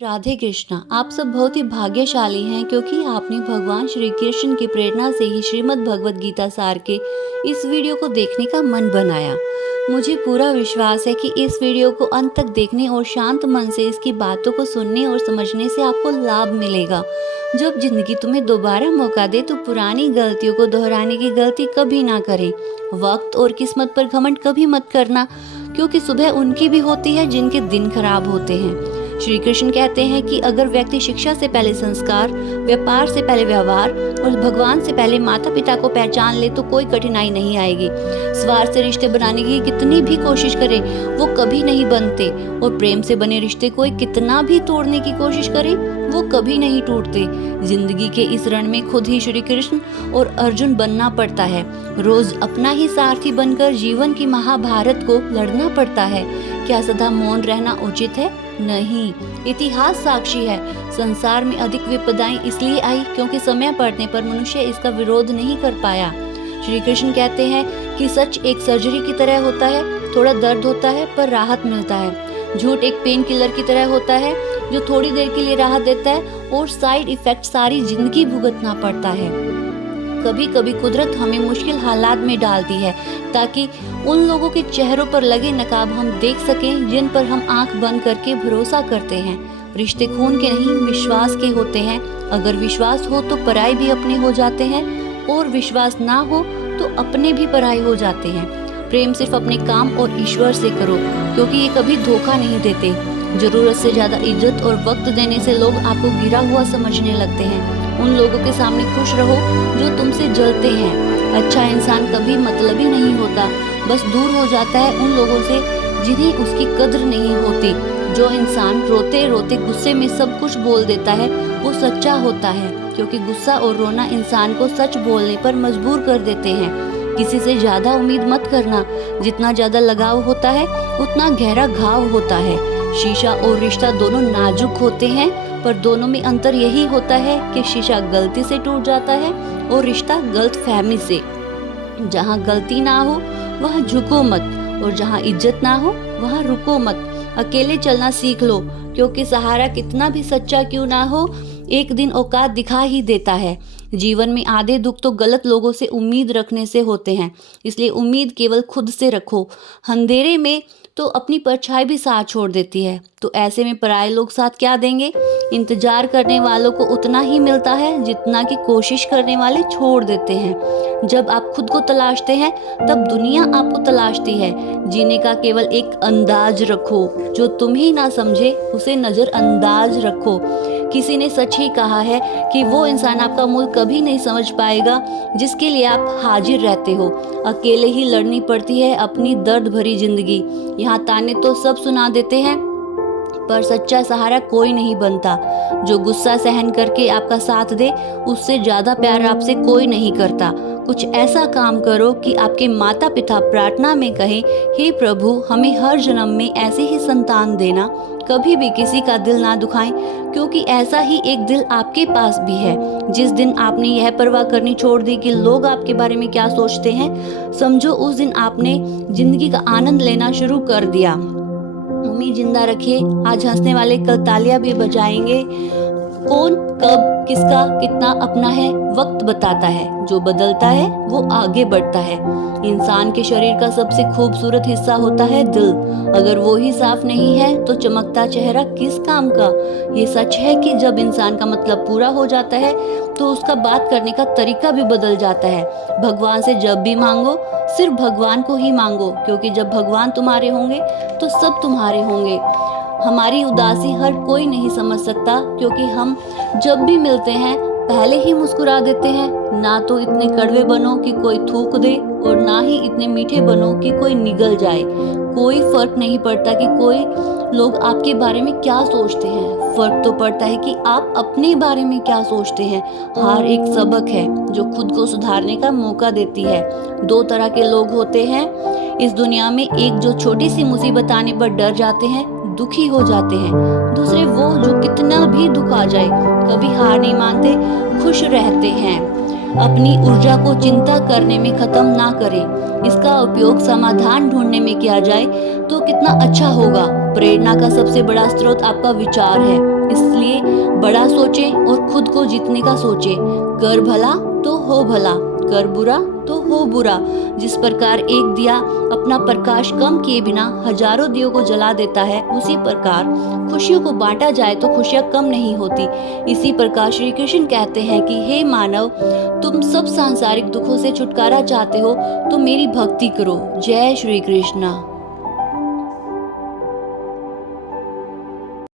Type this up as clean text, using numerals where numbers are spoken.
राधे कृष्णा। आप सब बहुत ही भाग्यशाली हैं क्योंकि आपने भगवान श्री कृष्ण की प्रेरणा से ही श्रीमद् भगवत गीता सार के इस वीडियो को देखने का मन बनाया। मुझे पूरा विश्वास है कि इस वीडियो को अंत तक देखने और शांत मन से इसकी बातों को सुनने और समझने से आपको लाभ मिलेगा। जब जिंदगी तुम्हें दोबारा मौका दे तो पुरानी गलतियों को दोहराने की गलती कभी ना करें। वक्त और किस्मत पर घमंड कभी मत करना, क्योंकि सुबह उनकी भी होती है जिनके दिन खराब होते हैं। श्री कृष्ण कहते हैं कि अगर व्यक्ति शिक्षा से पहले संस्कार, व्यापार से पहले व्यवहार और भगवान से पहले माता पिता को पहचान ले तो कोई कठिनाई नहीं आएगी। स्वार्थ से रिश्ते बनाने की कितनी भी कोशिश करे वो कभी नहीं बनते, और प्रेम से बने रिश्ते कोई कितना भी तोड़ने की कोशिश करे वो कभी नहीं टूटते। जिंदगी के इस रण में खुद ही श्री कृष्ण और अर्जुन बनना पड़ता है। रोज अपना ही सारथी बनकर जीवन की महाभारत को लड़ना पड़ता है। क्या सदा मौन रहना उचित है? नहीं। इतिहास साक्षी है, संसार में अधिक विपदाएं इसलिए आई क्योंकि समय पड़ने पर मनुष्य इसका विरोध नहीं कर पाया। श्री कृष्ण कहते हैं कि सच एक सर्जरी की तरह होता है, थोड़ा दर्द होता है पर राहत मिलता है। झूठ एक पेन किलर की तरह होता है जो थोड़ी देर के लिए राहत देता है और साइड इफेक्ट सारी जिंदगी भुगतना पड़ता है। कभी कभी कुदरत हमें मुश्किल हालात में डालती है ताकि उन लोगों के चेहरों पर लगे नकाब हम देख सकें जिन पर हम आंख बंद करके भरोसा करते हैं। रिश्ते खून के नहीं विश्वास के होते हैं। अगर विश्वास हो तो पराई भी अपने हो जाते हैं, और विश्वास ना हो तो अपने भी पराई हो जाते हैं। प्रेम सिर्फ अपने काम और ईश्वर से करो, क्योंकि ये कभी धोखा नहीं देते। जरूरत से ज्यादा इज्जत और वक्त देने से लोग आपको गिरा हुआ समझने लगते हैं। उन लोगों के सामने खुश रहो जो तुमसे जलते हैं। अच्छा इंसान कभी मतलबी नहीं होता, बस दूर हो जाता है उन लोगों से जिन्हें उसकी कद्र नहीं होती। जो इंसान रोते रोते गुस्से में सब कुछ बोल देता है वो सच्चा होता है, क्योंकि गुस्सा और रोना इंसान को सच बोलने पर मजबूर कर देते हैं। किसी से ज्यादा उम्मीद मत करना। जितना ज्यादा लगाव होता है उतना गहरा घाव होता है। शीशा और रिश्ता दोनों नाजुक होते हैं, पर दोनों में अंतर यही होता है कि शीशा गलती से टूट जाता है और रिश्ता गलतफहमी से। जहाँ गलती ना हो वहाँ झुको मत, और जहाँ इज्जत ना हो वहाँ रुको मत। अकेले चलना सीख लो, क्योंकि सहारा कितना भी सच्चा क्यों ना हो एक दिन औकात दिखा ही देता है। जीवन में आधे दुख तो गलत लोगों से उम्मीद रखने से होते हैं, इसलिए उम्मीद केवल खुद से रखो। अंधेरे में तो अपनी परछाई भी साथ छोड़ देती है, तो ऐसे में पराये लोग साथ क्या देंगे? इंतजार करने वालों को उतना ही मिलता है जितना कि कोशिश करने वाले छोड़ देते हैं। जब आप खुद को तलाशते हैं तब दुनिया आपको तलाशती है। जीने का केवल एक अंदाज रखो, जो तुम ही ना समझे उसे नजरअंदाज रखो। किसी ने सच ही कहा है कि वो इंसान आपका मूल कभी नहीं समझ पाएगा जिसके लिए आप हाजिर रहते हो। अकेले ही लड़नी पड़ती है अपनी दर्द भरी जिंदगी। यहाँ ताने तो सब सुना देते हैं, पर सच्चा सहारा कोई नहीं बनता। जो गुस्सा सहन करके आपका साथ दे उससे ज्यादा प्यार आपसे कोई नहीं करता। कुछ ऐसा काम करो कि आपके माता पिता प्रार्थना में कहें, हे प्रभु हमें हर जन्म में ऐसे ही संतान देना। कभी भी किसी का दिल ना दुखाएं, क्योंकि ऐसा ही एक दिल आपके पास भी है। जिस दिन आपने यह परवाह करनी छोड़ दी कि लोग आपके बारे में क्या सोचते हैं, समझो उस दिन आपने जिंदगी का आनंद लेना शुरू कर दिया। उम्मीद जिंदा रखिए। आज हंसने वाले कल तालियां भी बजाएंगे। कौन कब किसका कितना अपना है वक्त बताता है। जो बदलता है वो आगे बढ़ता है। इंसान के शरीर का सबसे खूबसूरत हिस्सा होता है दिल। अगर वो ही साफ नहीं है तो चमकता चेहरा किस काम का। ये सच है कि जब इंसान का मतलब पूरा हो जाता है तो उसका बात करने का तरीका भी बदल जाता है। भगवान से जब भी मांगो सिर्फ भगवान को ही मांगो, क्योंकि जब भगवान तुम्हारे होंगे तो सब तुम्हारे होंगे। हमारी उदासी हर कोई नहीं समझ सकता, क्योंकि हम जब भी मिलते हैं पहले ही मुस्कुरा देते हैं। ना तो इतने कड़वे बनो कि कोई थूक दे, और ना ही इतने मीठे बनो कि कोई निगल जाए। कोई फर्क नहीं पड़ता कि कोई लोग आपके बारे में क्या सोचते हैं, फर्क तो पड़ता है कि आप अपने बारे में क्या सोचते हैं। हार एक सबक है जो खुद को सुधारने का मौका देती है। दो तरह के लोग होते हैं इस दुनिया में, एक जो छोटी सी मुसीबत आने पर डर जाते हैं, दुखी हो जाते हैं। दूसरे वो जो कितना भी दुख आ जाए कभी हार नहीं मानते, खुश रहते हैं। अपनी ऊर्जा को चिंता करने में खत्म ना करें। इसका उपयोग समाधान ढूंढने में किया जाए तो कितना अच्छा होगा। प्रेरणा का सबसे बड़ा स्रोत आपका विचार है, इसलिए बड़ा सोचें और खुद को जीतने का सोचें। कर भला तो हो भला, कर बुरा तो हो बुरा। जिस प्रकार एक दिया अपना प्रकाश कम किए बिना हजारों दियों को जला देता है, उसी प्रकार खुशियों को बांटा जाए तो खुशियां कम नहीं होती। इसी प्रकार श्री कृष्ण कहते हैं कि हे मानव, तुम सब सांसारिक दुखों से छुटकारा चाहते हो तो मेरी भक्ति करो। जय श्री कृष्णा।